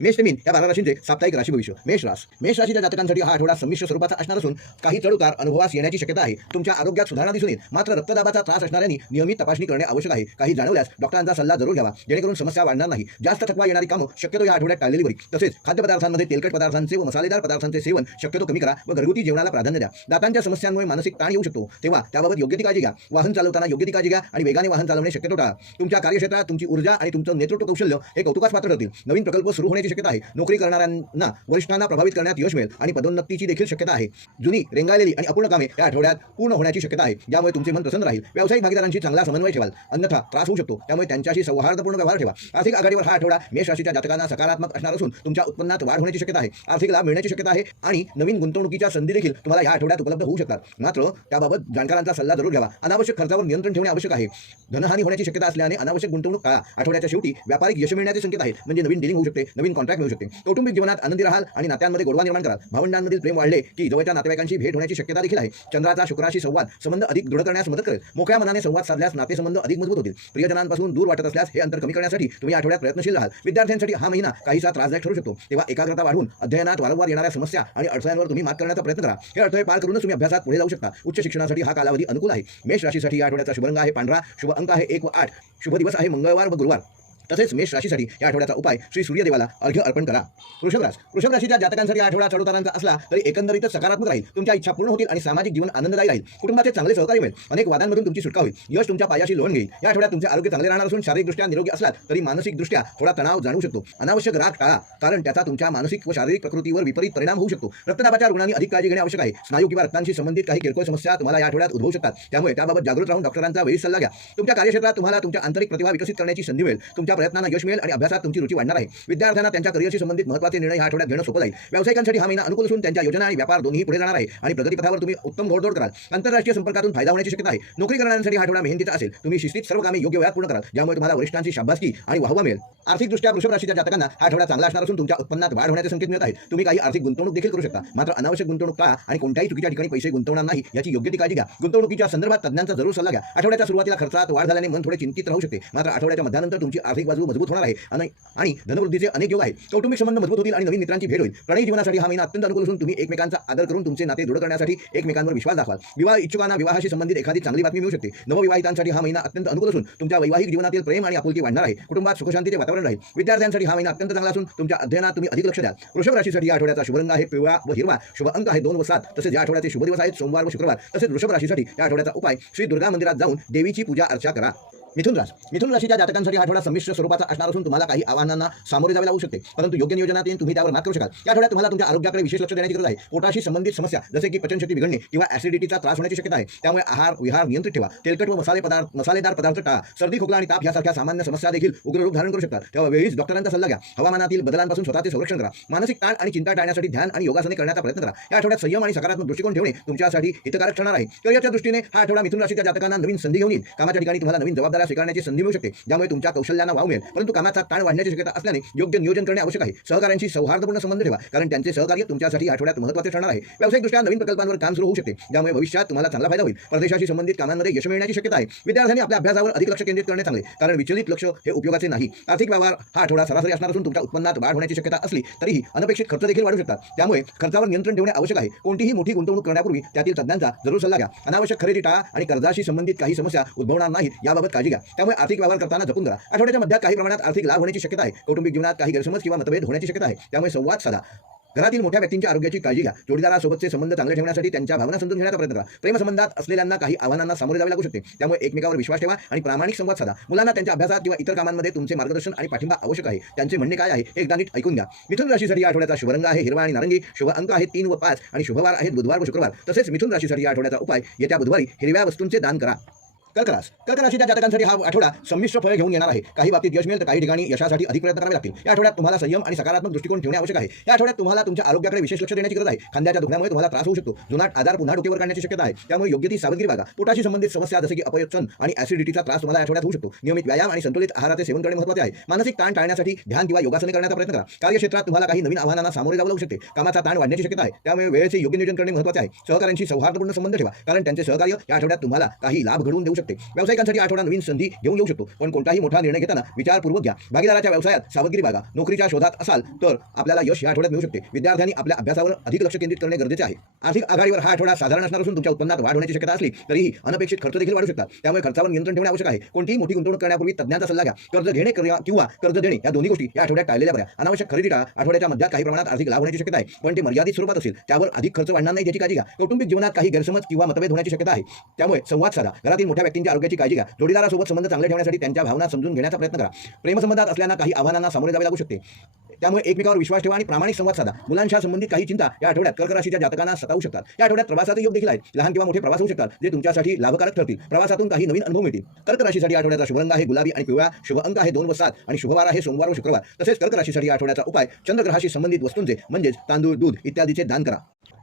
मेष ते मीन या बारा राशींचे साप्ताहिक राशी भविष्य. मेष रास. मेष राशीच्या जातकांसाठी हा आठवडा संमिश्र स्वरूपाचा असणार असून काही चढउतार अनुभवास येण्याची शक्यता आहे. तुमच्या आरोग्यात सुधारणा दिसून येईल. मात्र रक्तदाबाचा त्रास असणाऱ्यांनी नियमित तपासणी करणे आवश्यक आहे. काही जाणवल्यास डॉक्टरांचा सल्ला जरूर घ्यावा. जेणेकरून समस्या वाढणार नाही. जास्त थकवा येणारी कामं शक्यतो या आठवड्यात टाळलेली बरी. तसेच खाद्यपदार्थांमध्ये तेलकट पदार्थांचे व मसालेदार पदार्थांचे सेवन शक्यतो कमी करा व घरगुती जेवणाला प्राधान्य द्या. दातांच्या समस्यांमुळे मानसिक ताण येऊ शकतो. तेव्हा त्याबाबत योग्य ती काळजी घ्या. वाहन चालवताना योग्य ती काळजी घ्या आणि वेगाने वाहन चालवणे शक्यतो टाळा. तुमच्या कार्यक्षेत्रात तुमची ऊर्जा आणि तुमचं नेतृत्व कौशल्य हे कौतुकास पात्र ठरतील. नवीन प्रकल्प सुरू होण्याची शक्यता आहे. नोकरी करणाऱ्यांना वरिष्ठांना प्रभावित करण्यात यश मिळेल आणि पदोन्नतीची देखील शक्यता आहे. जुनी रेंगाळलेली आणि अपूर्ण कामे या आठवड्यात पूर्ण होण्याची शक्यता आहे. ज्यामुळे तुमचे मन प्रसन्न राहील. व्यावसायिक भागीदारांशी चांगला समन्वय ठेवाल. अन्यथा त्रास होऊ शकतो. त्यामुळे त्यांच्याशी सौहार्दपूर्ण व्यवहार ठेवा. आर्थिक आघाडीवर हा आठवडा मेष राशीच्या जातकांना सकारात्मक असणार असून तुमच्या उत्पन्नात वाढ होण्याची शक्यता आहे. आर्थिक लाभ मिळण्याची शक्यता आहे आणि नवीन गुंतवणुकीच्या संधी देखील तुम्हाला या आठवड्यात उपलब्ध होऊ शकतात. मात्र त्याबाबत जाणकारांचा सल्ला जरूर घ्यावा. अनावश्यक खर्चावर नियंत्रण ठेवणे आवश्यक आहे. धनहानी होण्याची शक्यता असल्याने अनावश्यक गुंतवणूक काळा आठवड्याच्या शेवटी व्यापारिक यश मिळण्याचे संकेत आहे म्हणजे नवीन डिलिंग होऊ शकते नवीन कॉन्ट्रॅक्ट मिळू शकते. कौटुंबिक जीवनात आनंदी राहाल आणि नात्यांमध्ये गोडवा निर्माण कराल. भावंडांमधील प्रेम वाढले की जवळच्या नातेवाईकांची भेट होण्याची शक्यता देखील आहे. चंद्राचा शुक्राशी संवाद संबंध अधिक दृढ करण्यास मदत करेल. मोकळ्या मनाने संवाद साधल्यास नातेसंबंध अधिक मजबूत होतील. प्रियजनांपासून दूर वाटत असल्यास हे अंतर कमी करण्यासाठी तुम्ही आठवड्यात प्रयत्नशील राहाल. विद्यार्थ्यांसाठी हा महिना काहीसा त्रासदायक ठरू शकतो. तेव्हा एकाग्रता वाढवून अध्ययनात वारंवार येणाऱ्या समस्या आणि अडथळ्यांवर तुम्ही मात करण्याचा प्रयत्न करा. हे अडथळे पार करूनच तुम्ही अभ्यासात पुढे जाऊ शकता. उच्च शिक्षणासाठी हा कालावधी अनुकूल आहे. मेष राशीसाठी या आठवड्याचा शुभरंग आहे पांढरा. शुभ अंक आहे एक व आठ. शुभ दिवस आहे मंगळवार व गुरुवार. तसेच मेष राशीसाठी या आठवड्याचा उपाय श्री सूर्यदेवाला अर्घ्य अर्पण करा. वृषभराज वृषभ राशीच्या जातकांसाठी आठवडा चढउतारांचा असला तरी एकंदरीतच सकारात्मक राहील. तुमच्या इच्छा पूर्ण होतील आणि सामाजिक जीवन आनंददायी राहील. कुटुंबाचे चांगले सहकार्य मिळेल. अनेक वादांमधून तुमची सुटका होईल. यश तुमच्या पायाशी लोन घेईल. या आठवड्यात तुमचे आरोग्य चांगले राहणार असून शारीरिकदृष्ट्या निरोगी असला तरी मानसिकदृष्ट्या थोडा तणाव जाणू शकतो. अनावश्यक राग टाळा कारण त्याचा तुमच्या मानसिक व शारीरिक प्रकृतीवर विपरीत परिणाम होऊ शकतो. रक्तदाबाच्या रुग्णांनी अधिक काळजी घेणे आवश्यक आहे. स्नायू किंवा रक्तांशी संबंधित काही किरकोळ समस्या तुम्हाला या आठवड्यात उद्भवू शकतात. त्यामुळे त्याबाबत जागृत राहून डॉक्टरांचा वेळी सल्ला घ्या. तुमच्या कार्यक्षेत्रात तुम्हाला तुमच्या आंतरिक प्रतिभा विकसित करण्याची संधी मिळेल. तुमच्या प्रयत्नांना यश मिळेल आणि अभ्यासात तुमची रुची वाढणार आहे. विद्यार्थ्यांना त्यांच्या करिअरशी संबंधित महत्त्वाचे निर्णय या आठवड्यात घेणं सोपं जाईल. व्यावसायिकांसाठी हा महिना अनुकूल असून त्यांच्या योजना आणि व्यापार दोन्ही पुढे जाणार आहे आणि प्रगतीपथावर तुम्ही उत्तम घोडदोड कराल. आंतरराष्ट्रीय संपर्कातून फायदा होण्याची शक्यता आहे. नोकरी करणाऱ्यांसाठी हा आठवडा मेहनतीचा असेल. तुम्ही शिस्तीत सर्व कामे योग्य वेळात पूर्ण कराल. ज्यामुळे तुम्हाला वरिष्ठांची शाबासकी आणि वाहवा मिळेल. आर्थिकदृष्ट्या वृषभ राशीच्या जातकांना हा आठवडा चांगला असणार असून तुमच्या उत्पन्नात वाढ होण्याचे संकेत मिळत आहेत. तुम्ही काही आर्थिक गुंतवणूक देखील करू शकता. मात्र अनावश्यक गुंतवणूक टाळा आणि कोणत्याही चुकीच्या ठिकाणी पैसे गुंतवणार नाही याची योग्य ती काळजी घ्या. गुंतवणुकीच्या संदर्भात तज्ञांचा जरूर सल्ला घ्या. आठवड्याच्या सुरुवातीला खर्चात वाढ झाल्याने मन थोडे चिंतित राहू शकते. मात्र आठवड्याच्या मध्यानंतर तुमची आर्थिक बाजू मजबूत होणार आहे. आणि आणि धनवृद्धीचे अनेक योग आहेत. कौटुंबिक संबंध मजबूत होतील आणि नवीन मित्रांची भेट होईल. प्रणयी जीवनासाठी हा महिना अत्यंत अनुकूल असून तुम्ही एकमेकांचा आदर करून तुमचे नाते दृढ करण्यासाठी एकमेकांवर विश्वास दाखवाल. विवाह इच्छुकांना विवाहाशी संबंधित एखादी चांगली बातमी मिळू शकते. नवविवाहितांसाठी हा महिना अत्यंत अनुकूल असून तुमच्या वैवाहिक जीवनातील प्रेम आणि आपुलकी वाढणार आहे. कुटुंबात सुखशांतीचे वातावरण राहील. विद्यार्थ्यांसाठी हा महिना अत्यंत चांगला असून तुमच्या अध्ययनात तुम्ही अधिक लक्ष द्या वृषभ राशीसाठी या आठवड्याचा शुभरंग आहे. पिवळा व हिरवा. शुभ अंक आहे दोन व सात. तसेच या आठवड्याचे शुभ दिवस आहेत सोमवार व शुक्रवार. तसेच वृषभ राशीसाठी या आठवड्याचा उपाय श्री दुर्गा मंदिरात जाऊन देवीची पूजा अर्चा करा. मिथुन रास मिथुन राशीच्या जातकांसाठी हा आठवडा संमिश्र स्वरूपाचा असणार असून तुम्हाला काही आव्हानांना सामोरे जावे लागू शकते. परंतु योग्य नियोजनात येऊन तुम्ही त्यावर मात करू शकाल. या आठवड्यात तुम्हाला तुमच्या आरोग्याकडे विशेष लक्ष देण्याची गरज आहे. पोटाशी संबंधित समस्या जसे की पचनशक्ती बिघडणे किंवा ऍसिडिटीचा त्रास होण्याची शक्यता आहे. त्यामुळे आहार विहार नियंत्रित ठेवा. तेलकट व मसाले पदार्थ मसालेदार पदार्थ टाळा. सर्दी खोकला आणि ताप यासारख्या सामान्य समस्या देखील उग्र रूप धारण करू शकतात. तेव्हा वेळीच डॉक्टरांचा सल्ला घ्या. हवामानातील बदलांपासून स्वतःचे संरक्षण करा. मानसिक ताण आणि चिंता टाळण्यासाठी ध्यान आणि योगासने करण्याचा प्रयत्न करा. या आठवड्यात संयम आणि सकारात्मक दृष्टिकोन ठेवणे तुमच्यासाठी हितकारक ठरणार आहे. याच्या दृष्टीने हा आठवडा मिथुन राशीच्या जातकांना नवीन संधी घेऊन येईल. कामाच्या ठिकाणी तुम्हाला नवीन जबाबदाऱ्या स्वीकारण्याची संधी मिळू शकते. ज्यामुळे तुमच्या कौशल्यांना वाव मिळेल. परंतु कामाचा ताण वाढण्याची शक्यता असल्याने योग्य नियोजन करणे आवश्यक आहे. सहकाऱ्यांशी सौहार्दपूर्ण संबंध ठेवा. कारण त्यांचे सहकार्य तुमच्यासाठी आठवड्यात महत्त्वाचे ठरणार आहे. व्यावसायिकदृष्ट्या नवीन प्रकल्पांवर काम सुरू होऊ शकते. ज्यामुळे भविष्यात तुम्हाला चांगला फायदा होईल. परदेशाशी संबंधित कामांमध्ये यश मिळण्याची शक्यता आहे. विद्यार्थ्यांनी आपल्या अभ्यासावर अधिक लक्ष केंद्रित करणे चांगले. कारण विचलित लक्ष हे उपयोगाचे नाही. आर्थिक व्यवहार हा आठवडा सरासरी असणार असून तुमच्या उत्पन्नात वाढ होण्याची शक्यता असली तरीही अनपेक्षित खर्च देखील वाढू शकतात. त्यामुळे खर्चावर नियंत्रण ठेवणे आवश्यक आहे. कोणतीही मोठी गुंतवणूक करण्यापूर्वी त्यातील तज्ञांचा जरूर सल्ला घ्या. अनावश्यक खरेदी टाळा आणि कर्जाशी संबंधित काही समस्या उद्भवणार नाहीत. याबाबत काळजी घ्या त्यामुळे आर्थिक व्यवहार करताना जपून करा आठवड्याच्या मध्यात काही प्रमाणात आर्थिक लाभ होण्याची शक्यता आहे. कौटुंबिक जीवनात काही गैरसमज किंवा मतभेद होण्याची शक्यता आहे. त्यामुळे संवाद साधा. घरातील मोठ्या व्यक्तींच्या आरोग्याची काळजी घ्या. जोडीदारासोबतचे संबंध चांगले ठेवण्यासाठी त्यांच्या भावना समजून घेण्याचा प्रयत्न करा. प्रेमसंबंधात असलेल्यांना काही आव्हानांना सामोरे जावे लागू शकते. त्यामुळे एकमेकावर विश्वास ठेवा आणि प्रामाणिक संवाद साधा. मुलांना त्यांच्या अभ्यासात किंवा इतर कामांमध्ये तुमचे मार्गदर्शन आणि पाठिंबा आवश्यक आहे. त्यांचे म्हणणे काय आहे एकदा नीट ऐकून घ्या. मिथुन राशीसाठी आठवड्याचा शुभरंग आहे. हिरवा आणि नारंगी शुभ अंक आहे तीन व पाच आणि शुभवार आहेत बुधवार व शुक्रवार. तसेच मिथुन राशीसाठी आठवड्याचा उपाय येत्या बुधवारी हिरव्या वस्तूंचे दान करा. कर्करास कर्क राशीच्या जातकांसाठी हा आठवडा संमिश्र फळ घेऊन येणार आहे. काही बाबतीत यश मिळेल तर काही ठिकाणी यशासाठी अधिक प्रयत्न करावे लागतील. या आठवड्यात तुम्हाला संयम आणि सकारात्मक दृष्टिकोन ठेवणे आवश्यक आहे. या आठवड्यात तुम्हाला तुमच्या आरोग्याकडे विशेष लक्ष देण्याची गरज आहे. खांद्याच्या दुखण्यामुळे तुम्हाला त्रास होऊ शकतो. जुनाट आजार पुन्हा डोकेवर काढण्याची शक्यता आहे. त्यामुळे योग्य ती सावधगिरी बागा पोटाशी संबंधित समस्या जसे की अपयचन आणि ऍसिडिटीचा त्रास तुम्हाला आठवड्यात होऊ शकतो. नियमित व्यायाम आणि संतुलित आहाराचे सेवन करणे महत्त्वाचे आहे. मानसिक ताण टाळण्यासाठी ध्यान किंवा योगासने करण्याचा प्रयत्न करा. कार्यक्षेत्रात तुम्हाला काही नवीन आव्हानांना सामोरे जावं लागू शकते. कामाचा ताण वाढण्याची शक्यता आहे. त्यामुळे वेळेचे योग्य नियोजन करणे महत्त्वाचे आहे. सहकाऱ्यांशी सौहार्दपूर्ण संबंध ठेवा. कारण त्यांचे सहकार्य या आठवड्यात तुम्हाला काही लाभ घडवून देऊ शकते. व्यावसायिकांसाठी आठवडा नवीन संधी घेऊन येऊ शकतो. पण कोणताही मोठा निर्णय घेताना विचारपूर्वक घ्या. भागीदाराच्या व्यवसायात सावधगिरी बागा नोकरीच्या शोधात असाल तर आपल्याला यश या आठवड्यात मिळू शकते. विद्यार्थ्यांनी आपल्या अभ्यासावर अधिक लक्ष केंद्रित करणे गरजेचे आहे. आर्थिक आघाडीवर हा आठवडा साधारण असणार असून तुमच्या उत्पन्नात वाढ होण्याची शक्यता असली तरीही अनपेक्षित खर्च देखील वाढू शकतात. त्यामुळे खर्चावर नियंत्रण ठेवणे आवश्यक आहे. कोणतीही मोठी गुंतवणूक करण्यापूर्वी तज्ञांचा सल्ला घ्या. कर्ज घेणे किंवा कर्ज देणे या दोन्ही गोष्टी या आठवड्यात टाळलेल्या बऱ्या. अनावश्यक खरेदी टाळा. आठवड्याच्या मध्यात काही प्रमाणात आर्थिक लाभ होण्याची शक्यता आहे. पण ते मर्यादित स्वरूपात असेल. त्यावर अधिक खर्च वाढणार नाही याची काळजी घ्या. कौटुंबिक जीवनात काही गैरसमज किंवा मतभेद होण्याची शक्यता आहे. त्यामुळे संवाद साधा. घरातील मोठ्या व्यक्तींच्या आरोग्याची काळजी घ्या. जोडीदारासोबत संबंध चांगले ठेवण्यासाठी त्यांच्या भावना समजून घेण्याचा प्रयत्न करा. प्रेमसंबंधात असल्यानं काही आव्हानांना सामोरे जावे लागू शकते. त्यामुळे एकमेकावर विश्वास ठेवा आणि प्रामाणिक संवाद साधा. मुलांच्या संबंधित काही चिंता या आठवड्यात कर्क राशीच्या जातकांना सतावू शकतात. या आठवड्यात प्रवासाचे योग देखील आहेत. लहान किंवा मोठे प्रवास होऊ शकतात. जे तुमच्यासाठी लाभकारक ठरतील. प्रवासातून काही नवीन अनुभव मिळतील. कर्क राशीसाठी आठवड्याचा शुभरंग आहे. गुलाबी आणि पिवळा शुभ अंक आहे. दोन व सात. आणि शुभवार आहे सोमवार व शुक्रवार. तसेच कर्क राशीसाठी आठवड्याचा उपाय. चंद्रग्रहाशी संबंधित वस्तूंचे म्हणजेच तांदूळ दूध इत्यादीचे दान करा.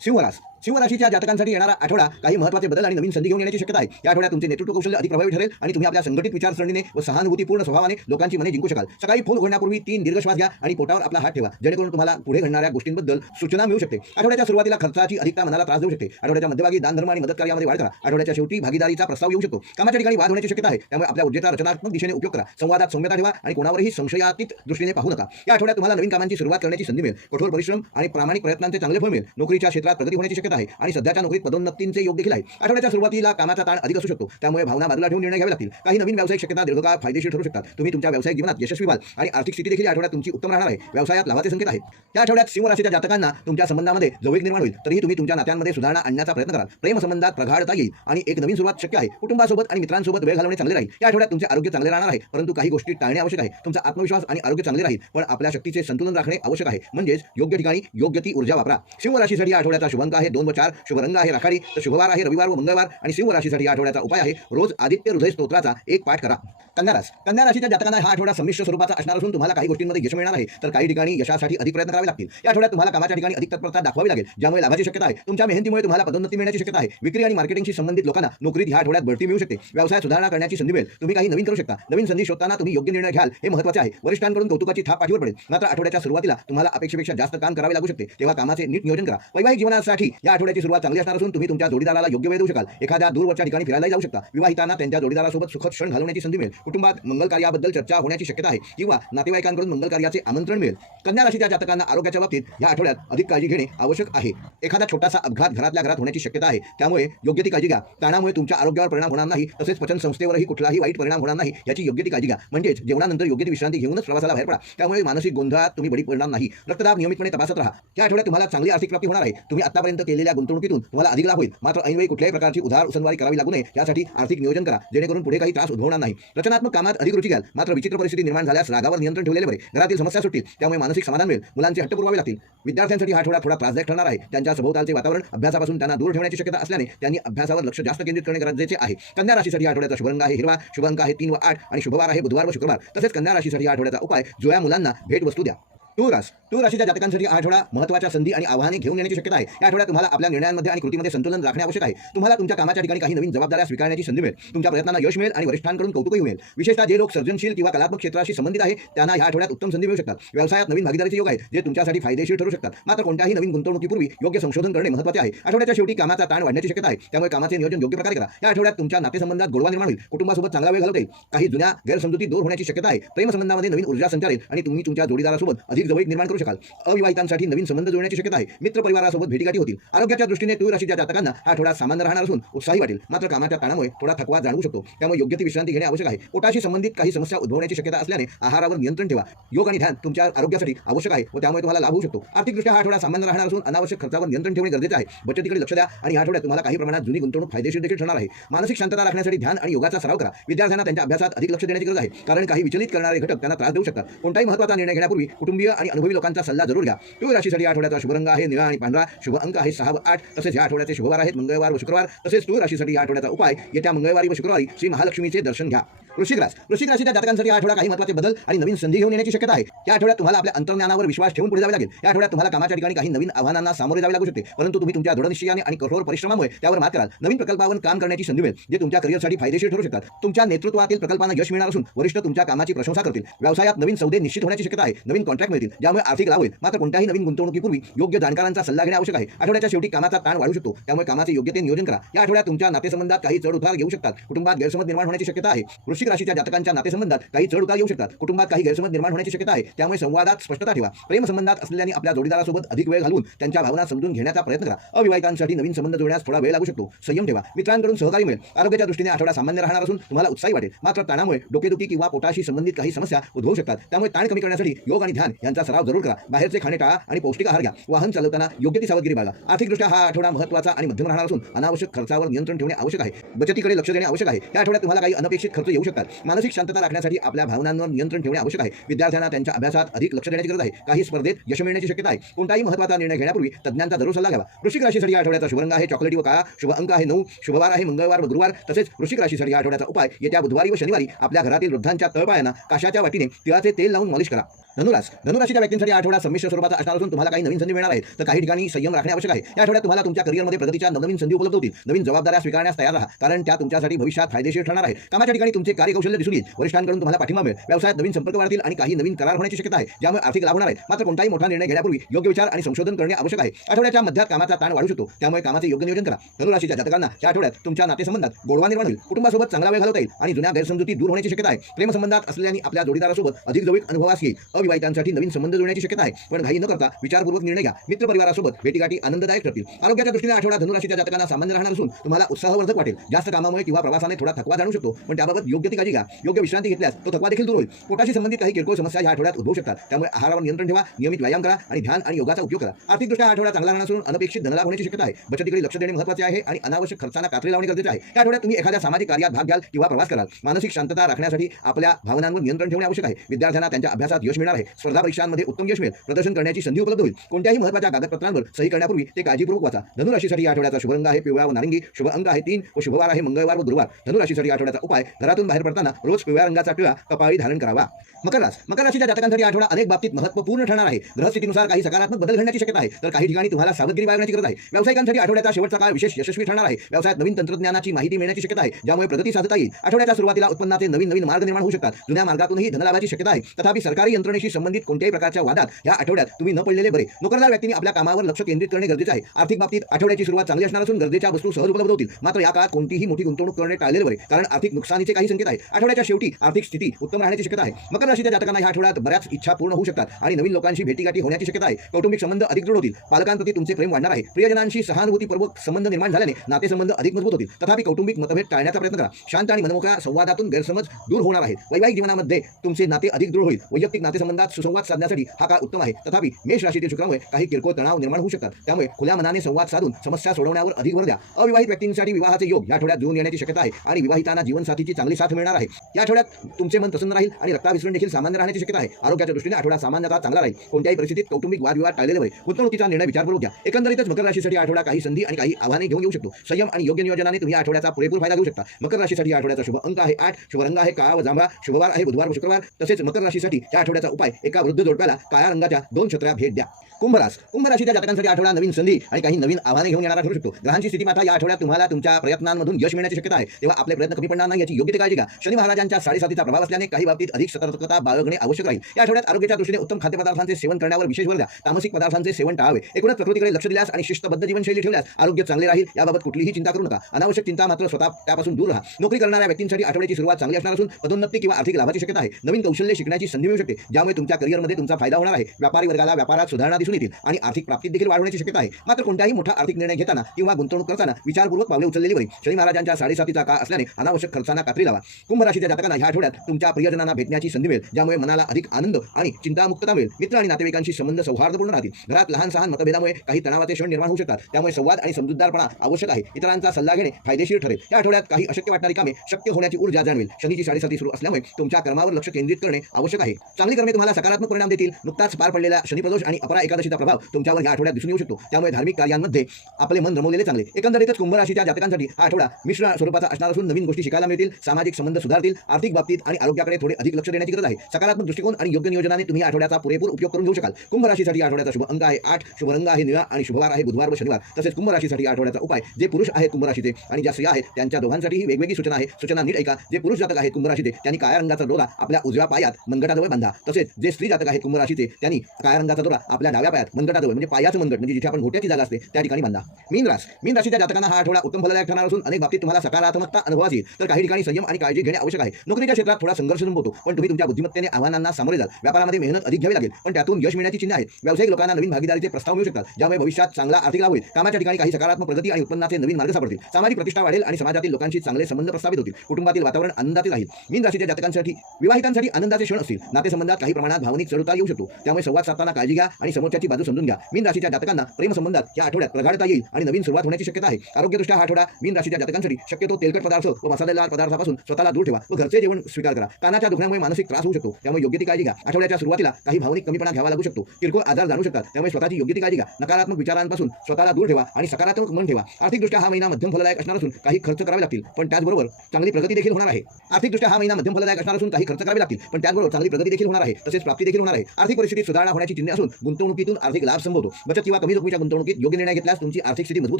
सिंहरास सिंहराशीच्या जातकांसाठी येणारा आठवडा काही महत्त्वाचे बदल आणि नवीन संधी घेऊन येण्याची शक्यता आहे. या आठवड्यात तुमचे नेतृत्व कौशल्य अधिक प्रभावी ठरेल आणि तुम्ही आपल्या संघटित विचारसरणीने व सहानुभूतीपूर्ण स्वभावाने लोकांची मने जिंकू शकाल. सकाळी फोन उघडण्यापूर्वी तीन दीर्घश्वास घ्या आणि पोटावर आपला हात ठेवा. जेणेकरून तुम्हाला पुढे घडणाऱ्या गोष्टींबद्दल सूचना मिळू शकते. आठवड्याच्या सुरुवातीला खर्चाची अधिकता मनाला त्रास देऊ शकते. आठवड्याच्या मध्यभागी दानधर्म आणि मदत कार्यामध्ये वाढ करा. आठवड्याच्या शेवटी भागीदारीचा प्रस्ताव येऊ शकतो. कामाच्या ठिकाणी वाद होण्याची शक्यता आहे. त्यामुळे आपल्या ऊर्जेचा रचनात्मक दिशेने उपयोग करा. संवादात सौम्यता ठेवा आणि कोणावरही संशयातीत दृष्टीने पाहू नका. या आठवड्यात तुम्हाला नवीन कामांची सुरुवात करण्याची संधी मिळेल. कठोर परिश्रम आणि प्रामाणिक प्रयत्नांचे चांगले फळ मिळेल. नोकरीच्या क्षेत्रात प्रगती होण्याची शक्यता आहे आणि सध्याच्या नोकरीत पदोन्नतींचे योग देखील आहे. आठवड्याच्या सुरुवातीला कामाचा ताण अधिक असू शकतो. त्यामुळे भावना बाजूला ठेवून निर्णय घ्यावे लागतील. काही नवीन व्यावसायिक शक्यता दीर्घकाळ फायदेशीर ठरू शकतात. तुम्ही तुमच्या व्यावसायिक जीवनात यशस्वी व्हाल आणि आर्थिक स्थिती देखील आठवड्यात तुमची उत्तम राहणार आहे. व्यवसायात लाभाचे संकेत आहे त्या आठवड्यात सिंह राशीच्या जातकांना तुमच्या संबंधामध्ये जवळ निर्माण होईल. तरीही तुम्ही तुमच्या नात्यांमध्ये सुधारणा आणण्याचा प्रयत्न कराल. प्रेम संबंधात प्रगाढता येईल आणि एक नवीन सुरुवात शक्य आहे. कुटुंबासोबत आणि मित्रांसोबत वेळ घालवणे चांगले राहील. या आठवड्यात तुमचे आरोग्य चांगले राहणार आहे. परंतु काही गोष्टी टाळणे आवश्यक आहे. तुमचा आत्मविश्वास आणि आरोग्य चांगले राहील. पण आपल्या शक्तीचे संतुलन राखणे आवश्यक आहे. म्हणजेच योग्य ठिकाणी योग्य ती ऊर्जा वापरा. सिंह राशीसाठी आठवड्याचा शुभंक आहे दोन व चार शुभ रंग आहे राखाडी तर शुभवार आहे रविवार व मंगळवार आणि शिव राशीसाठी आठवड्याचा उपाय आहे रोज आदित्य हृदय स्तोत्राचा एक पाठ करा. कन्या कन्या राशीच्या जातकांना हा आठवडा संमिश्र स्वरूपाचा असणार असून तुम्हाला काही गोष्टींमध्ये यश मिळणार आहे तर काही ठिकाणी यशासाठी अधिक प्रयत्न करावे लागतील. या आठवड्यात तुम्हाला कामाच्या ठिकाणी अधिक तत्परता दाखवावी लागेल ज्यामुळे लाभाची शक्यता आहे. तुमच्या मेहनतीमुळे तुम्हाला पदोन्नती मिळण्याची शक्यता आहे. विक्री आणि मार्केटिंगशी संबंधित लोकांना नोकरीत ह्या आठवड्यात बढती मिळू शकते. व्यवसाय सुधारणा करण्याची संधी मिळेल. तुम्ही काही नवीन करू शकता. नवीन संधी शोधताना तुम्ही योग्य निर्णय घ्याल हे महत्त्वाचे आहे. वरिष्ठांकडून कौतुकाची थाप पाठीवर पडेल. मात्र आठवड्याच्या सुरुवातीला तुम्हाला अपेक्षेपेक्षा जास्त काम करावे लागू शकते. तेव्हा कामाचे नीट नियोजन करा. वैवाहिक जीवनासाठी या आठवड्याची सुरुवात चांगली असणार असून तुम्ही तुमच्या जोडीदाराला योग्य वेळ देऊ शकाल. एखाद्या दूरवरच्या ठिकाणी फिरायला जाऊ शकता. विवाहितांना त्यांच्या जोडीदारासोबत सुखद क्षण घालवण्याची संधी मिळेल. कुटुंबात मंगल कार्याबद्दल चर्चा होण्याची शक्यता आहे किंवा नातेवाईकांकडून मंगल कार्याचे आमंत्रण मिळेल. कन्या राशीच्या जातकांना आरोग्याच्या बाबतीत या आठवड्यात अधिक काळजी घेणे आवश्यक आहे. एखादा छोटासा अपघात घरातल्या घरात होण्याची शक्यता आहे. त्यामुळे योग्य ती काळजी घ्या. ताणामुळे तुमच्या आरोग्यावर परिणाम होणार नाही. तसेच पचन संस्थेवरही कुठलाही वाईट परिणाम होणार नाही. याची योग्य ती काळजी घ्या. म्हणजेच जेवणानंतर योग्य ती विश्रांती घेऊनच प्रवासाला बाहेर पडा. त्यामुळे मानसिक गोंधळात तुम्ही बळी पडणार नाही. रक्तदाब नियमितपणे तपासत राहा. या आठवड्यात तुम्हाला चांगली आर्थिक प्राप्ती होणार आहे. तुम्ही आतापर्यंत केलेल्या गुंतवणुकीतून तुम्हाला अधिक लाभ होईल. मात्र ऐनवेळी कुठल्याही प्रकारची उधार उसनवारी करावी लागू नये. यासाठी आर्थिक नियोजन करा. जेणेकरून पुढे काही त्रास उद्भवणार नाही. रचनात्मक कामात अधिक रुची घ्याल. मात्र विचित्र परिस्थिती निर्माण झाल्यास रागावर नियंत्रण ठेवलेले बरे. घरातील समस्या सुटतील. त्यामुळे मानसिक समाधान मिळेल. मुलांचे हट्ट पुरवावे लागतील. विद्यार्थ्यांसाठी हा आठवडा थोडा त्रासदायक ठरणार आहे. त्यांच्या सभोवतालचे वातावरण अभ्यासापासून त्यांना दूर ठेवण्याची शक्यता असल्याने त्यांनी अभ्यासावर लक्ष जास्त केंद्रित करणे गरजेचे आहे. कन्या राशीसाठी आठवड्याचा शुभरंग आहे हिरवा. शुभंग आहे तीन व आठ आणि शुभवार आहे बुधवार व शुक्रवार. तसेच कन्या राशीसाठी आठवड्याचा उपाय. जुळ्या मुलांना भेटवस्तू द्या. टू रास टू राशीच्या जातकांसाठी आठवडा महत्त्वाच्या संधी आणि आव्हाने घेऊन येण्याची शक्यता आहे. या आठवड्यात तुम्हाला आपल्या निर्णयांमध्ये आणि कृतीमध्ये संतुलन राखणे आवश्यक आहे. तुम्हाला तुमच्या कामाच्या ठिकाणी काही नवीन जबाबदाऱ्या स्वीकारण्याची संधी मिळेल. तुमच्या प्रयत्नांना यश मिळेल आणि वरिष्ठांकडून कौतुकही मिळेल विशेषतः जे लोक सर्जनशील किंवा कलात्मक क्षेत्राशी संबंधित आहे त्यांना या आठवड्यात उत्तम संधी मिळू शकतात. व्यवसायात नवीन भागीदारीचे योग आहे जे तुमच्यासाठी फायदेशीर ठरू शकतात. मात्र कोणत्याही नवीन गुंतवणुकीपूर्वी योग्य संशोधन करणे महत्त्वाचे आहे. आठवड्याच्या शेवटी कामाचा ताण वाढण्याची शक्यता आहे. त्यामुळे कामाचे नियोजन योग्य प्रकारे करा. या आठवड्यात तुमच्या नातेसंबंधात गोडवा निर्माण होईल. कुटुंबासोबत चांगला वेळ घालवते. काही जुन्या गैरसमजुती दूर होण्याची शक्यता आहे. प्रेमसंबंधामध्ये नवीन ऊर्जा संचारेल आणि तुम्ही तुमच्या जोडीदारासोबत अधिक जवळ निर्माण करू शकाल. अविवाहितांसाठी नवीन संबंध जोडण्याची शक्यता आहे. मित्र परिवारासोबत भेटीगाठी होतील. आरोग्याच्या दृष्टीने तूळ राशीच्या जातकांना हा थोडा सामान्य राहणार असून उत्साही वाटेल. मात्र कामाच्या ताणामुळे थोडा थकवा जाणवू शकतो. त्यामुळे योग्य ती विश्रांती घेणे आवश्यक आहे. पोटाशी संबंधित काही समस्या उद्भवण्याची शक्यता असल्याने आहारावर नियंत्रण ठेवा. योग आणि ध्यान तुमच्या आरोग्यासाठी आवश्यक आहे व त्यामुळे तुम्हाला लाभ होऊ शकतो. आर्थिकदृष्ट्या हा आठवडा सामान्य राहणार असून अनावश्यक खर्चावर नियंत्रण ठेवणे गरजेचे आहे. बचतीकडे लक्ष द्या आणि या आठवड्यात तुम्हाला काही प्रमाणात जुनी गुंतवणूक फायदेशीर देखील ठरणार आहे. मानसिक शांतता राखण्यासाठी ध्यान आणि योगाचा सराव करा. विद्यार्थ्यांना त्यांच्या अभ्यासात अधिक लक्ष देण्याची गरज आहे. कारण काही विचलित करणारे घटक त्यांना त्रास देऊ शकतात. कोणताही महत्त्वाचा निर्णय घेण्यापूर्वी कुटुंबीय आणि अनुभवी लोकांचा सल्ला जरूर घ्या. टू राशीसाठी आठवड्याचा शुभरंग आहे निळा आणि पांढरा. शुभ अंक आहे सहा व आठ. तसेच या आठवड्याचे शुभवार आहेत मंगळवार व शुक्रवार. तसेच टू राशीसाठी या आठवड्याचा उपाय. येत्या मंगळवारी व शुक्रवारी श्री महालक्ष्मीचे दर्शन घ्या. वृषिक रास वृषिक राशीच्या जातकांसाठी आठवडा काही महत्त्वाचे बदल आणि नवीन संधी घेऊन येण्याची शक्यता आहे. या आठवड्यात तुम्हाला आपल्या अंतर्ज्ञानावर विश्वास ठेवून पुढे जावे लागेल. या आठवड्यात तुम्हाला कामाच्या ठिकाणी काही नवीन आव्हानांना सामोरे जावे लागू शकते. परंतु तुम्ही तुमच्या दृढनिश्चयाने आणि कठोर परिश्रमामुळे त्यावर मात कराल. नवीन प्रकल्पावर काम करण्याची संधी मिळेल जे तुमच्या करिअरसाठी फायदेशीर ठरू शकतात. तुमच्या नेतृत्वातील प्रकल्पांना यश मिळणार असून वरिष्ठ तुमच्या कामाची प्रशंसा करतील. व्यवसायात नवीन सौदे निश्चित होण्याची शक्यता आहे. नवीन कॉन्ट्रॅक्ट मिळतील ज्यामुळे आर्थिक लाभ होईल. मात्र कोणत्याही नवीन गुंतवणुकीपूर्वी योग्य जाणकारांचा सल्ला घेणे आवश्यक आहे. आठवड्याच्या शेवटी कामाचा ताण वाढू शकतो. त्यामुळे कामाचे योग्य ते नियोजन करा. या आठवड्यात तुमच्या नातेसंबंधात काही चढ उतार घेऊ शकतात. कुटुंबात गैरसमज निर्माण होण्याची शक्यता आहे. वृश्चिक राशीच्या जातकांच्या नातेसंबंधात काही चढ उतार येऊ शकतात. कुटुंबात काही गैरसमज निर्माण होण्याची शक्यता आहे. त्यामुळे संवादात स्पष्टता ठेवा. प्रेमसंबंधात असलेल्यांनी आपल्या जोडीदारासोबत अधिक वेळ घालून त्यांच्या भावना समजून घेण्याचा प्रयत्न करा. अविवाहितांसाठी नवीन संबंध जोडण्यास थोडा वेळ लागू शकतो. संयम ठेवा. मित्रांकडून सहकारी मिळेल. आरोग्याच्या दृष्टीने आठवडा सामान्य राहणार असून तुम्हाला उत्साही वाटेल. मात्र ताणामुळे डोकेदुखी किंवा पोटाशी संबंधित काही समस्या उद्भवू शकतात. त्यामुळे ताण कमी करण्यासाठी योग आणि ध्यान यांचा सराव जरूर करा. बाहेरचे खाणे टाळा आणि पौष्टिक आहार घ्या. वाहन चालवताना योग्य ती सावधगिरी बाळगा. आर्थिकदृष्ट्या हा आठवडा महत्त्वाचा आणि मध्यम राहणार असून अनावश्यक खर्चावर नियंत्रण ठेवणे आवश्यक आहे. बचतीकडे लक्ष देणे आवश्यक आहे. या आठवड्यात तुम्हाला काही अनपेक्षित खर्च येऊ शकतात. मानसिक शांतता राखण्यासाठी आपल्या भावनांवर नियंत्रण ठेवणे आवश्यक आहे. विद्यार्थ्यांना त्यांच्या अभ्यासात अधिक लक्ष देण्याची गरज आहे. काही स्पर्धेत यश मिळण्याची शक्यता आहे. कोणताही महत्त्वाचा निर्णय घेण्यापूर्वी तज्ञांचा जरूर सल्ला घ्यावा. वृषिक राशीसाठी आठवड्याचा शुभरंग आहे. चॉकलेटी व काळा शुभ अंक आहे. नऊ शुभवार आहे. मंगळवार व गुरुवार तसेच वृषिक राशीसाठी आठवड्याचा उपाय येत्या बुधवारी व शनिवारी आपल्या घरातील वृद्धांच्या तळपायांना काशाच्या वाटीने तिळाचे तेल लावून मॉलिश करा. धनुरास धनुराशीच्या व्यक्तींसाठी आठवडा संमिश्र स्वरूपाचा असणार असून तुम्हाला काही नवीन संधी मिळणार आहे तर काही ठिकाणी संयम राखणे आवश्यक आहे. या आठवड्यात तुम्हाला तुमच्या करिअरमध्ये प्रगतीच्या नवनवीन संधी उपलब्ध होतील. नवीन जबाबदाऱ्या स्वीकारण्यास तयार राहा कारण त्या तुमच्यासाठी भविष्यात फायदेशीर ठरणार आहे कामाच्या ठिकाणी तुमचे कार्यकौशल्य दिसून येईल. वरिष्ठांकडून तुम्हाला पाठिंबा मिळेल. व्यवसायात नवीन संपर्क वाढतील आणि काही नवीन करार होण्याची शक्यता आहे ज्यामुळे आर्थिक लाभ होणार आहे मात्र कोणताही मोठा निर्णय घेण्यापूर्वी योग्य विचार आणि संशोधन करणे आवश्यक आहे. आठवड्याच्या मध्यात कामाचा ताण वाढू शकतो. त्यामुळे कामाचे योग्य नियोजन करा. धनुराशीच्या जातकांना या आठवड्यात तुमच्या नातेसंबंधात गोडवा निर्माण होईल. कुटुंबासोबत चांगला वेळ घालवता येईल आणि जुन्या गैरसमजुती दूर होण्याची शक्यता आहे. प्रेमसंबंधात असल्याने आपल्या जोडीदारासोबत अधिक जवळ अनुभवास येईल. अविवाहितांसाठी नवीन संबंध जुळण्याची शक्यता आहे. पण घाई न करता विचारपूर्वक निर्णय घ्या. मित्र परिवारासोबत भेटीगाठी आनंददायक ठरतील. आरोग्याच्या दृष्टीने आठवडा धनुराशीच्या जातकांना सामान्य राहणार असून तुम्हाला उत्साहवर्धक वाटेल. जास्त कामामुळे किंवा प्रवासाने थोडा थकवा जाणू शकतो. पण त्याबाबत योग्य ती काळजी घ्या. योग्य विश्रांती घेतल्यास तो थकवा देखील दूर होईल. पोटाशी संबंधित काही किरकोळ समस्या या आठवड्यात उद्भवू शकतात. त्यामुळे आहारावर नियंत्रण ठेवा नियमित व्यायाम करा आणि ध्यान आणि योगाचा उपयोग करा. आर्थिकदृष्ट्या आठवडा चांगला राहणार असून अनपेक्षित धनलाभ होण्याची शक्यता आहे. बचतीकडे लक्ष देणे महत्त्वाचे आहे आणि अनावश्यक खर्चांना कात्री लावणे गरजेचे आहे. त्या आठवड्यात तुम्ही एखाद्या सामाजिक कार्यात भाग घ्याल किंवा प्रवास कराल. मानसिक शांतता राखण्यासाठी आपल्या भावनांवर नियंत्रण ठेवणे आवश्यक आहे. विद्यार्थ्यांना त्यांच्या अभ्यासात यश मिळणार आहे. स्पर्धा परीक्षांमध्ये उत्तम यश मिळेल. प्रदर्शन करण्याची संधी उपलब्ध होईल. कोणत्याही महत्त्वाच्या कागदपत्रांवर सही करण्यापूर्वी ते काळजीपूर्वक वाचा. धनुराशीसाठी या आठवड्याचा शुभरंग आहे पिवळा व नारंगी. शुभ अंक आहे तीन. व शुभवार आहे मंगळवार व गुरुवार. धनुराशीसाठी आठवड्याचा उपाय घरातून बाहेर पडताना रोज पिवळ्या रंगाचा टिळा कपाळी धारण करावा. मकर रास. मकर राशीच्या जातकांसाठी आठवडा अनेक बाबतीत महत्त्वपूर्ण ठरणार आहे. ग्रहस्थितीनुसार काही सकारात्मक बदल घडण्याची शक्यता आहे. तर काही ठिकाणी तुम्हाला सावधगिरी बाळगण्याची गरज आहे. व्यावसायिकांसाठी आठवड्याचा शेवटचा काळ विशेष यशस्वी ठरणार आहे. व्यवसायात नवीन तंत्रज्ञानाची माहिती मिळण्याची शक्यता आहे. ज्यामुळे प्रगती साधता येईल. आठवड्याच्या सुरुवातीला उत्पन्नाचे नवीन नवीन मार्ग निर्माण होऊ शकतात. जुन्या मार्गातूनही धनलाभाची शक्यता आहे. तथापि सरकारी यंत्रणेशी संबंधित कोणत्याही प्रकारच्या वादात या आठवड्यात तुम्ही न पडलेले बरे. नोकरदार व्यक्तींनी आपल्या कामावर लक्ष केंद्रित करणे गरजेचे आहे. आर्थिक बाबतीत आठवड्याची सुरुवात चांगली असणार असून गरजेच्या वस्तू सहज उपलब्ध होतील. मात्र या काळात कोणतीही मोठी गुंतवणूक करणे टाळलेले बरे कारण आर्थिक नुकसानीचे काही संकेत आहे आठवड्याच्या शेवटी आर्थिक स्थिती उत्तम राहण्याची शक्यता आहे. मकर राशीच्या जातकांना या आठवड्यात बऱ्याच इच्छा पूर्ण होऊ शकतात आणि नवीन लोकांशी भेटीगाठी होण्याची शक्यता आहे. कौटुंबिक संबंध अधिक दृढ होतील. पालकांप्रती तुमचे प्रेम वाढणार आहे. प्रियजनांशी सहानुभूतीपूर्वक संबंध निर्माण झाल्याने नातेसंबंध अधिक मजबूत होतील. तथापि कौटुंबिक मतभेद टाळण्याचा प्रयत्न करा. शांत आणि मनमोकळ्या संवादातून गैरसमज दूर होणार आहेत. वैवाहिक जीवनामध्ये तुमचे नाते अधिक दृढ होईल. वैयक्तिक नाते नातेसंबंधात सुसंवाद साधण्यासाठी हा काळ उत्तम आहे. तथापि मेष राशीतील शुक्रामुळे काही किरकोळ तणाव निर्माण होऊ शकतात. त्यामुळे खुल्या मनाने संवाद साधून समस्या सोडवण्यावर अधिक भर द्या. अविवाहित व्यक्तींसाठी विवाहाचे योग या आठवड्यात जुळून येण्याची शक्यता आहे आणि विवाहितांना जीवनसाथीची चांगली साथ मिळणार आहे. या आठवड्यात तुमचे मन प्रसन्न राहील आणि रक्ताविसरण देखील सामान्य राहण्याची शक्यता आहे. आरोग्याच्या दृष्टीने आठवडा सामान्यतः चांगला राहील. कोणत्याही परिस्थितीत कौटुंबिक वादविवाद टाळलेले बरे गुंतवणुकीचा निर्णय विचारपूर्वक घ्या. एकंदरीतच मकर राशीसाठी आठवडा काही संधी आणि काही आव्हाने घेऊन येऊ शकतो. संयम आणि योग्य नियोजनाने तुम्ही या आठवड्याचा पुरेपूर फायदा घेऊ शकता. मकर राशीसाठी आठवड्याचा शुभ अंक आहे आठ शुभ रंग आहे काळा व जांभळा शुभवार आहे बुधवार व शुक्रवार. तसेच मकर राशीसाठी या आठवड्याचा उपाय एका वृद्ध जोडप्याला काळ्या रंगाच्या दोन छत्र्या भेट द्या. कुंभरास कुंभराशीच्या जातकांसाठी आठवडा नवीन संधी आणि काही नवीन आव्हाने घेऊन येणारा ठरू शकतो. ग्रहांची स्थिती मात्र या आठवड्यात तुम्हाला तुमच्या प्रयत्नांमधून यश मिळण्याची शक्यता आहे. तेव्हा आपले प्रयत्न कमी पडणार नाही याची योग्य काळजी घ्या. शनी महाराजांच्या साडेसातीचा प्रभाव असल्याने काही बाबतीत अधिक सतर्कता बाळगणे आवश्यक राहील. या आठवड्यात आरोग्याच्या दृष्टीने उत्तम खाद्यपदार्थांचे सेवन करण्यावर विशेष भर द्या. तामसिक पदार्थांचे सेवन टाळावे. एकूणच प्रकृतीकडे लक्ष दिल्यास आणि शिस्तबद्ध जीवनशैली ठेवल्यास आरोग्य चांगले राहील. याबाबत कुठलीही चिंता करू नका. अनावश्यक चिंता मात्र स्वतः त्यापासून दूर राहा. नोकरी करणाऱ्या व्यक्तींसाठी आठवड्याची सुरुवात चांगली असणार असून पदोन्नती किंवा आर्थिक लाभाची शक्यता आहे. नवीन कौशल्य शिकण्याची संधी मिळू शकते. ज्यामुळे तुमच्या करिअरमध्ये तुमचा फायदा होणार आहे. व्यापारी वर्गाला व्यापारात सुधारणा दिसून येतील आणि आर्थिक प्राप्तीत देखील वाढवण्याची शक्यता आहे. मात्र कोणताही मोठा आर्थिक निर्णय घेताना किंवा गुंतवणूक करताना विचारपूर्वक पावले उचललेली बरी शनी महाराजांच्या साडेसातीचा का असल्याने अनावश्यक खर्चांना कात्री लावा. कुंभ राशीच्या जातकांना ह्या आठवड्यात तुमच्या प्रियजनांना भेटण्याची संधी मिळेल ज्यामुळे मनाला अधिक आनंद आणि चिंतामुक्तता मिळेल. मित्र आणि नातेवाईकांशी संबंध सौहार्दपूर्ण राहतील. घरात लहान सहान मतभेदामुळे काही तणावाचे क्षण निर्माण होऊ शकतात. त्यामुळे संवाद आणि समजूतदारपणा आवश्यक आहे. इतरांचा सल्ला घेणे फायदेशीर ठरेल. या आठवड्यात काही अशक्य वाटणारी कामे शक्य होण्याची ऊर्जा जाणवेल. शनीची साडेसाती सुरू असल्यामुळे तुमच्या कर्मावर लक्ष केंद्रित करणे आवश्यक आहे. चांगली कर्मे तुम्हाला सकारात्मक परिणाम देतील. नुकताच पार पडलेला शनिप्रदोष आणि अपरा एकादशीचा प्रभाव तुमच्यावर या आठवड्यात दिसून येऊ शकतो. त्यामुळे धार्मिक कार्यांमध्ये आपले मन रमवलेले चांगले. एकंदरीतच कुंभ राशीच्या जातकांसाठी हा आठवडा मिश्र स्वरूपाचा असणार असून नवीन गोष्टी शिकायला मिळतील सामाजिक संबंध सुधारतील आर्थिक बाबतीत आणि आरोग्याकडे थोडे अधिक लक्ष देण्याची गरज आहे. सकारात्मक दृष्टिकोन आणि योग्य नियोजनाने तुम्ही आठवड्याचा पुरेपूर उपयोग करून घेऊ शकाल. कुंभ राशीसाठी आठवड्याचा शुभ अंक आहे आठ शुभ रंग आहे निळा आणि शुभवार आहे बुधवार व शनिवार. तसेच कुंभ राशीसाठी आठवड्याचा उपाय जे पुरुष आहेत कुंभ राशीचे आणि ज्या स्त्रिया आहेत त्यांच्या दोघांसाठी ही वेगवेगळी सूचना आहे. सूचना नीट ऐका. जे पुरुष जातक आहेत कुंभ राशीचे त्यांनी काळ्या रंगाचा डोला आपल्या उजव्या पायात मनगटाजवळ बांधा. तसेच जे स्त्री जातक आहेत कुंभ राशीचे त्यांनी काळ्या रंगाचा दोरा आपल्या डाव्या पायात मनगटाजवळ म्हणजे पायाचं मनगट म्हणजे जिथे आपण घोट्याची जागा असते त्या ठिकाणी बांधा. मीन रास मीन राशीच्या जातकांना हा आठवडा उत्तम फलदायक ठरणार असून अनेक बाबतीत तुम्हाला सकारात्मकता अनुभवास येईल. तर काही ठिकाणी संयम आणि काळजी घेणे आवश्यक आहे. नोकरीच्या क्षेत्रात थोडा संघर्ष संभवतो पण तुम्ही तुमच्या बुद्धिमत्तेने आव्हानांना सामोरे जाल. व्यापारामध्ये मेहनत अधिक घ्यावी लागेल पण त्यातून यश मिळण्याची चिन्ह आहेत. व्यावसायिक लोकांना नवीन भागीदारीचे प्रस्ताव मिळू शकतात ज्यामुळे भविष्यात चांगला आर्थिक लाभ होईल. कामाच्या ठिकाणी काही सकारात्मक प्रगती आणि उत्पन्नाचे नवीन मार्ग सापडतील. सामाजिक प्रतिष्ठा वाढेल आणि समाजातील लोकांशी चांगले संबंध प्रस्थापित होतील. कुटुंबातील वातावरण आनंदाचे राहील. मीन राशीच्या जातकांसाठी विवाहितांसाठी आनंदाचे क्षण असतील. नातेसंबंधात काही प्रमाणात भावनिक चढउतार येऊ शकतो. त्यामुळे संवाद साधताना काळजी घ्या आणि समोरच्याची बाजू समजून घ्या. मीन राशीच्या जातकांना प्रेम संबंधात या आठवड्यात प्रगाढता येईल आणि नवीन सुरुवात होण्याची शक्यता आहे. आरोग्यदृष्ट्या हा आठवडा मीन राशीच्या जातकांसाठी शक्यतो तेलकट पदार्थ व मसालेदार पदार्थापासून स्वतःला दूर ठेवा व घरचे जेवण स्वीकार करा. कानाच्या दुखण्यामुळे मानसिक त्रास होऊ शकतो. त्यामुळे योग्य ती काळजी घ्या. आठवड्याच्या सुरुवातीला काही भावनिक कमीपणा घ्यावा लागू शकतो. किरकोळ आजार जाणू शकतात. त्यामुळे स्वतःची योग्य ती काळजी घ्या. नकारात्मक विचारांपासून स्वतःला दूर ठेवा आणि सकारात्मक मन ठेवा. आर्थिकदृष्ट्या हा महिना मध्यम फलदायक असणार असून काही खर्च करावे लागतील पण त्याचबरोबर चांगली प्रगती देखील होणार आहे. आर्थिकदृष्ट्या हा महिना मध्यम फलदायक असणार असून काही खर्च करावे लागतील पण त्याचबरोबर चांगली प्रगती देखील होणार आहे. तसेच प्राप्ती देखील होणार आहे. आर्थिक परिस्थितीत सुधारणा होण्याची चिन्हे असून गुंतवणुकीतून आर्थिक लाभ संभवतो. बचत किंवा कमी जोखमीच्या गुंतवणुकीत योग्य निर्णय घेतल्यास तुमची आर्थिक स्थिती मजबूत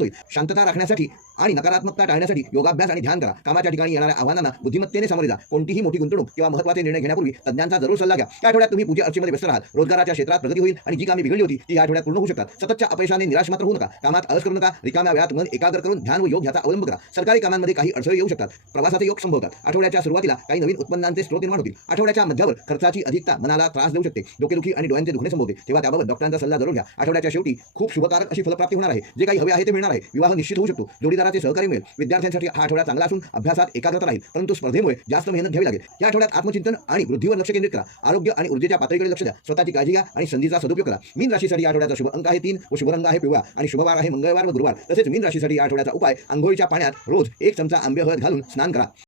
होईल. शांतता राखण्यासाठी आणि नकारात्मकता टाळण्यासाठी योगाभ्यास आणि ध्यान करा. कामाच्या ठिकाणी येणाऱ्या आव्हानांना बुद्धिमत्तेने सामोरे जा. कोणतीही मोठी गुंतवणूक किंवा महत्त्वाचे निर्णय घेण्यापूर्वी तज्ञांचा जरूर सल्ला घ्या. या आठवड्यात तुम्ही पूजा अर्चीमध्ये व्यस्त राहाल. रोजगाराच्या क्षेत्रात प्रगती होईल आणि जी कामे बिघडली होती ती या आठवड्यात पूर्ण होऊ शकतात. सततच्या अपयशाने निराश मात्र होऊ नका. कामात आळस करू नका. रिकाम्या वेळात मन एकाग्र करून ध्यान व योग याचा अवलंब करा. सरकारी कामांमध्ये काही अडचण येऊ शकतात. प्रवासाचे योग संभवतात. आठवड्याच्या सुरुवातीला काही नवीन उत्पन्नांचे स्रोत निर्माण होतील. आठवड्याच्या मध्यावर खर्चाची अधिकता मनाला त्रास देऊ शकते. डोकेदुखी आणि डोळ्यांचे दुखणे संभवते. तेव्हा त्याबाबत डॉक्टरांचा सल्ला जरूर घ्या. आठवड्याच्या शेवटी खूप शुभकारक अशी फलप्राप्ती होणार आहे. जे काही हवे आहे ते मिळणार आहे. विवाह निश्चित होऊ शकतो. जोडीदाराचे सहकार्य मिळेल. विद्यार्थ्यांसाठी हा आठवडा चांगला असून अभ्यासात एकाग्रता राहील. परंतु स्पर्धेमुळे जास्त मेहनत घ्यावी लागेल. या आठवड्यात आत्मचिंतन आणि वृद्धीवर लक्ष केंद्रित करा. आरोग्य आणि ऊर्जेच्या पातळीकडे लक्ष द्या. स्वतःची काळजी घ्या आणि संधीचा सदुपयोग करा. मीन राशीसाठी या आठवड्याचा शुभ अंक आहे तीन व शुभरंग आहे पिवळा आणि शुभवार आहे मंगळवार व गुरुवार. तसेच मीन राशीसाठी या आठवड्याचा उपाय आंघोळीच्या पाण्यात रोज एक चमचा आंबे हळद घालून स्नान करा.